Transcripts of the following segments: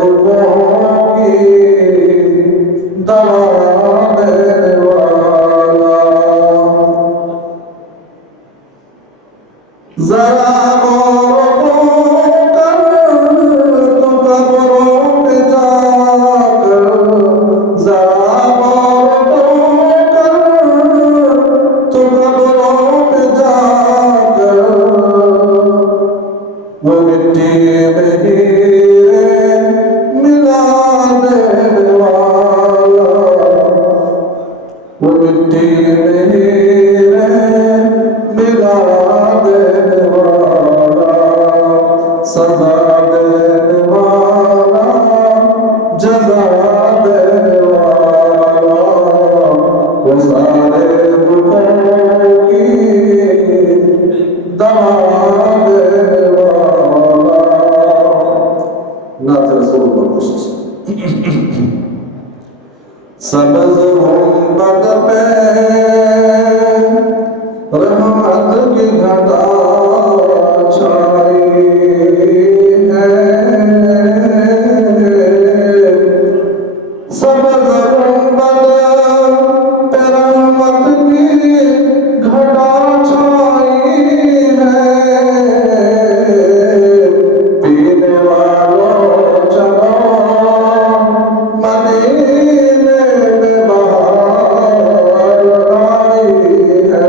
दुखों की दवा देने वाला, जरा वो मिट्टी में हीरे मिला देने वाला, वो मिट्टी में हीरे मिला देने वाला, सजा देने वाला, जजा देने वाला, वो सारे दुखों की दवा सबज़ गुंबद पे रहमत की घटा छाई है, सबज़ गुंबद पे रहमत की घटा छाई है, पीने वालों चलो मदीने में बहार आई है,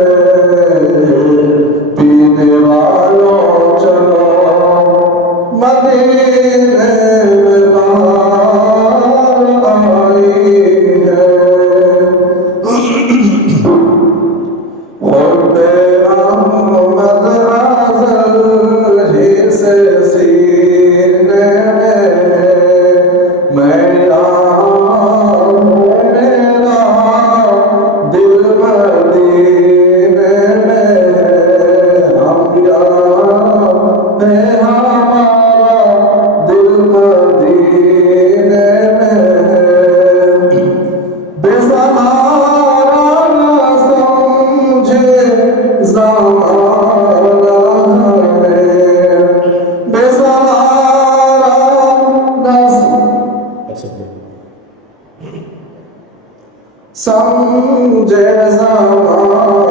पीने वालों चलो मदीने में बहार आई है। खुद अहमद आज़ल ही से सीने में मेरा दिल मदीने में, हम यार है हमारा दिल मदीने में, बेसहारा न समझे ज़माना हमें, बेसहारा न समझे ज़माना